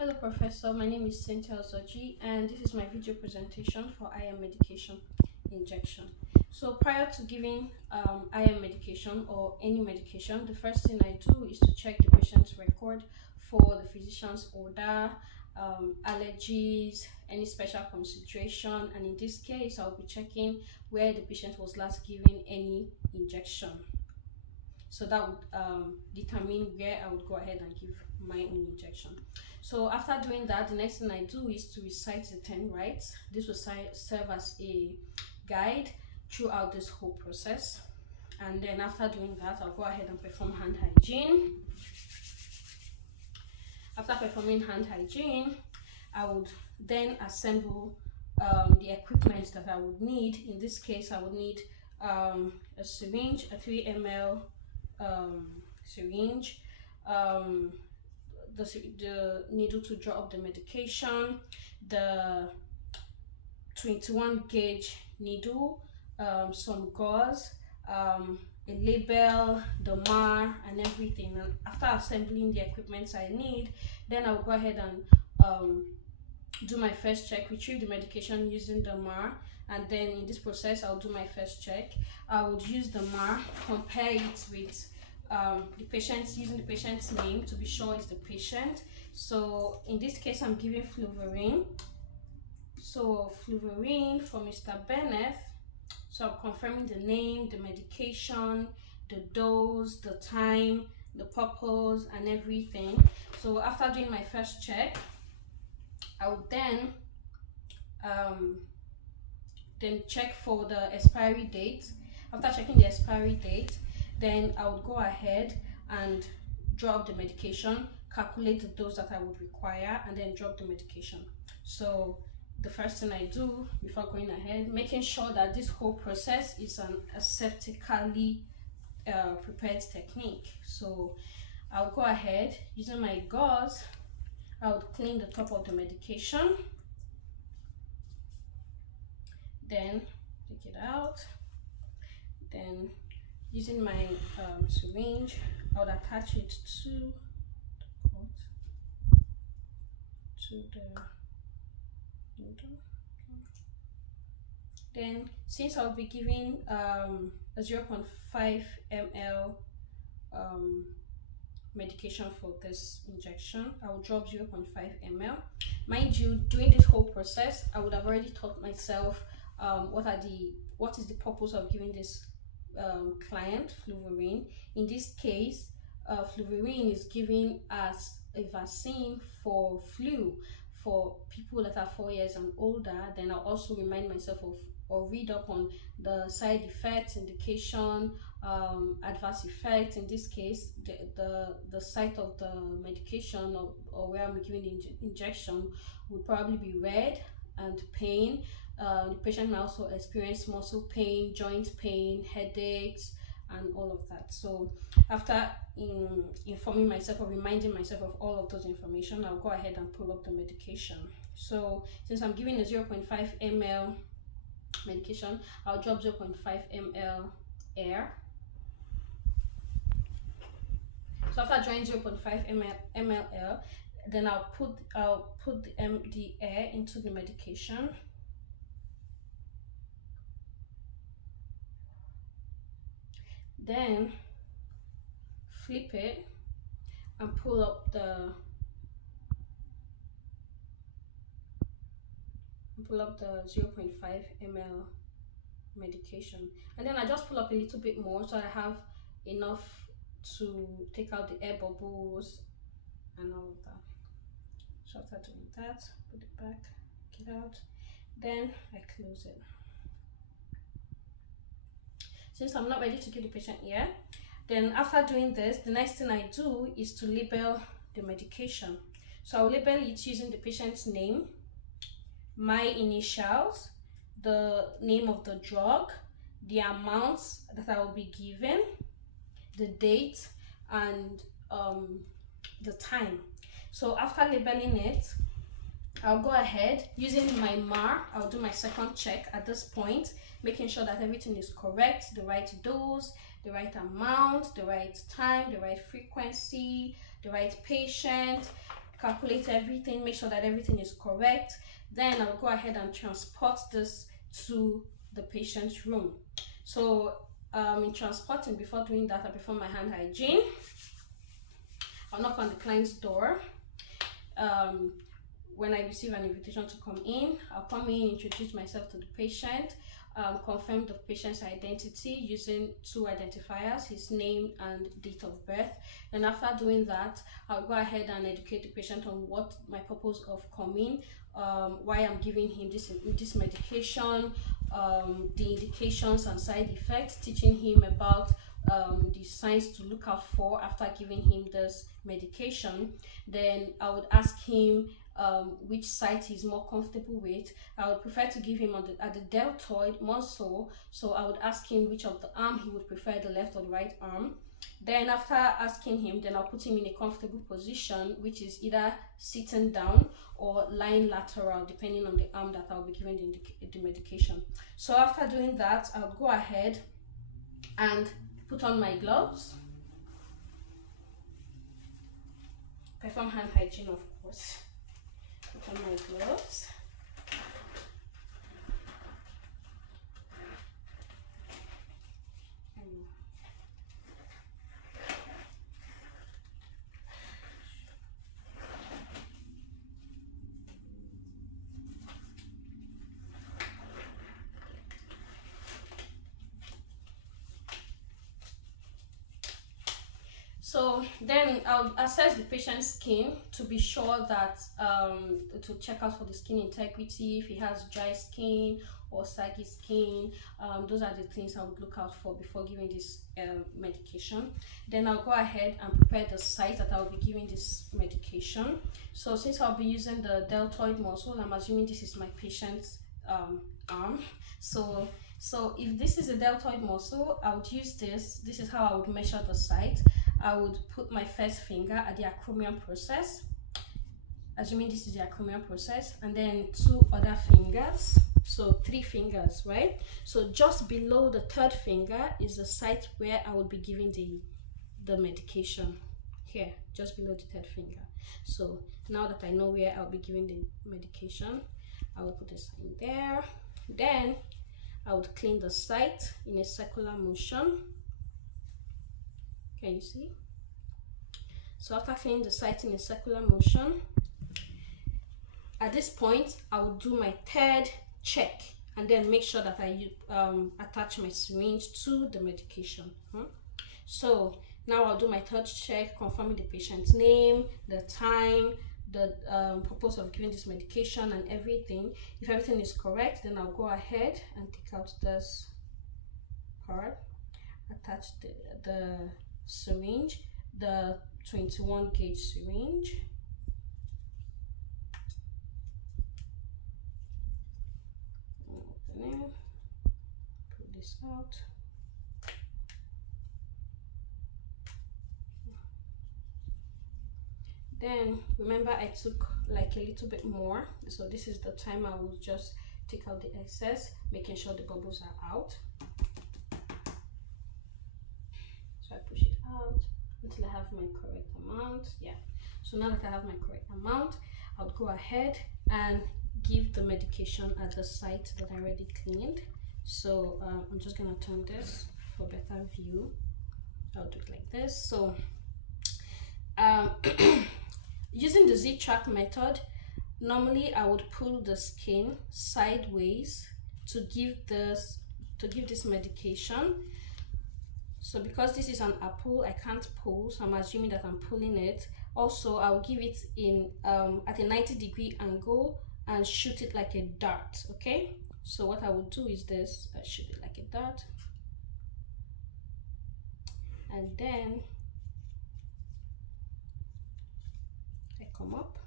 Hello Professor, my name is Cynthia Ozoji and this is my video presentation for iron medication injection. So prior to giving iron medication or any medication, the first thing I do is to check the patient's record for the physician's order, allergies, any special consideration, and in this case I'll be checking where the patient was last given any injection. So that would determine where I would go ahead and give my own injection. So after doing that, the next thing I do is to recite the 10 rights. This will serve as a guide throughout this whole process. And then after doing that, I'll go ahead and perform hand hygiene. After performing hand hygiene, I would then assemble the equipment that I would need. In this case, I would need a syringe, a 3 ml syringe, the needle to draw up the medication, the 21 gauge needle, some gauze, a label, the MAR, and everything. And after assembling the equipment I need, then I'll go ahead and do my first check, retrieve the medication using the MAR, and then in this process I'll do my first check. I would use the MAR, compare it with the patient's, using the patient's name to be sure it's the patient. So in this case I'm giving Fluvarine. So Fluvarine for Mr. Bennett. So I'm confirming the name, the medication, the dose, the time, the purpose, and everything. So after doing my first check, I would then check for the expiry date. After checking the expiry date, then I would go ahead and drop the medication, calculate the dose that I would require, and then drop the medication. So the first thing I do before going ahead, making sure that this whole process is an aseptically prepared technique. So I'll go ahead using my gauze. I would clean the top of the medication, then take it out, then using my syringe, I would attach it to the needle. Then, since I'll be giving a 0.5 ml medication for this injection, I will drop 0.5 ml. Mind you, during this whole process, I would have already taught myself what is the purpose of giving this client Fluvarine. In this case, Fluvarine is given as a vaccine for flu for people that are 4 years and older. Then I'll also remind myself of or read up on the side effects, indication, adverse effects. In this case, the site of the medication or where I'm giving the injection would probably be red and pain. The patient may also experience muscle pain, joint pain, headaches, and all of that. So after informing myself or reminding myself of all of those information, I'll go ahead and pull up the medication. So since I'm giving a 0.5 ml medication, I'll drop 0.5 ml air. So after drawing 0.5 ml air, then I'll put the air into the medication. Then flip it and pull up the 0.5 ml medication, and then I just pull up a little bit more so I have enough to take out the air bubbles and all of that. So after doing that, put it back, get out, then I close it. Since I'm not ready to give the patient here, then after doing this, the next thing I do is to label the medication. So I'll label it using the patient's name, my initials, the name of the drug, the amounts that I will be given, the date, and the time. So after labeling it, I'll go ahead using my MAR. I'll do my second check at this point, making sure that everything is correct, the right dose, the right amount, the right time, the right frequency, the right patient, calculate everything, make sure that everything is correct. Then I'll go ahead and transport this to the patient's room. So in transporting, before doing that, I perform my hand hygiene. I'll knock on the client's door. When I receive an invitation to come in, I'll come in, introduce myself to the patient, confirm the patient's identity using 2 identifiers, his name and date of birth. And after doing that, I'll go ahead and educate the patient on what my purpose of coming, why I'm giving him this medication, the indications and side effects, teaching him about the signs to look out for after giving him this medication. Then I would ask him which site he's more comfortable with. I would prefer to give him at the deltoid muscle, so I would ask him which of the arm he would prefer, the left or the right arm. Then after asking him, then I'll put him in a comfortable position, which is either sitting down or lying lateral, depending on the arm that I'll be giving the medication. So after doing that, I'll go ahead and put on my gloves, perform hand hygiene, of course. Put on my gloves. So then I'll assess the patient's skin to be sure that, to check out for the skin integrity, if he has dry skin or saggy skin. Those are the things I would look out for before giving this medication. Then I'll go ahead and prepare the site that I'll be giving this medication. So since I'll be using the deltoid muscle, I'm assuming this is my patient's arm. So if this is a deltoid muscle, I would use this. This is how I would measure the site. I would put my first finger at the acromion process, assuming this is the acromion process, and then 2 other fingers, so 3 fingers, right? So just below the 3rd finger is the site where I would be giving the medication, here, just below the 3rd finger. So now that I know where I'll be giving the medication, I will put this in there. Then I would clean the site in a circular motion. Can you see? So after cleaning the site in a circular motion, at this point I will do my 3rd check and then make sure that I attach my syringe to the medication. So now I'll do my 3rd check, confirming the patient's name, the time, the purpose of giving this medication and everything. If everything is correct, then I'll go ahead and take out this part, attach the syringe, the 21 gauge syringe. Open it, pull this out. Then remember I took like a little bit more, so this is the time I will just take out the excess, making sure the bubbles are out. So I push it out until I have my correct amount. Yeah, so now that I have my correct amount, I'll go ahead and give the medication at the site that I already cleaned. So I'm just gonna turn this for better view. I'll do it like this. So using the Z-track method, normally I would pull the skin sideways to give this medication. So because this is an apple, I can't pull, so I'm assuming that I'm pulling it. Also, I'll give it in at a 90-degree angle and shoot it like a dart. Okay, so what I will do is this: I shoot it like a dart, and then I come up,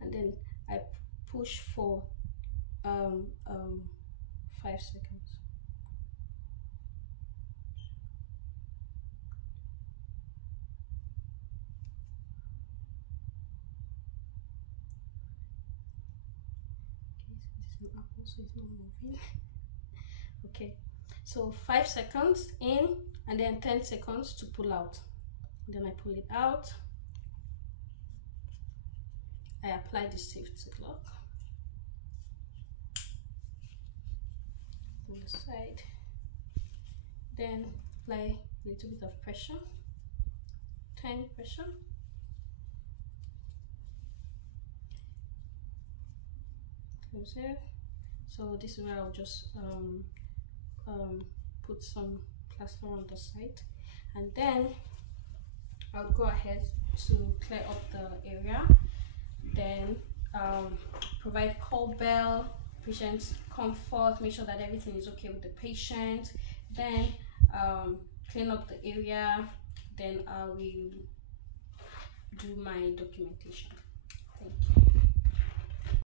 and then I push for 5 seconds. Apple, so it's not moving. Okay, so 5 seconds in and then 10 seconds to pull out. Then I pull it out, I apply the safety lock on the side, then apply a little bit of pressure, tiny pressure. Close it. So this is where I'll just put some plaster on the side, and then I'll go ahead to clear up the area, then provide call bell, patient's comfort, make sure that everything is okay with the patient, then clean up the area, then I will do my documentation. Thank you.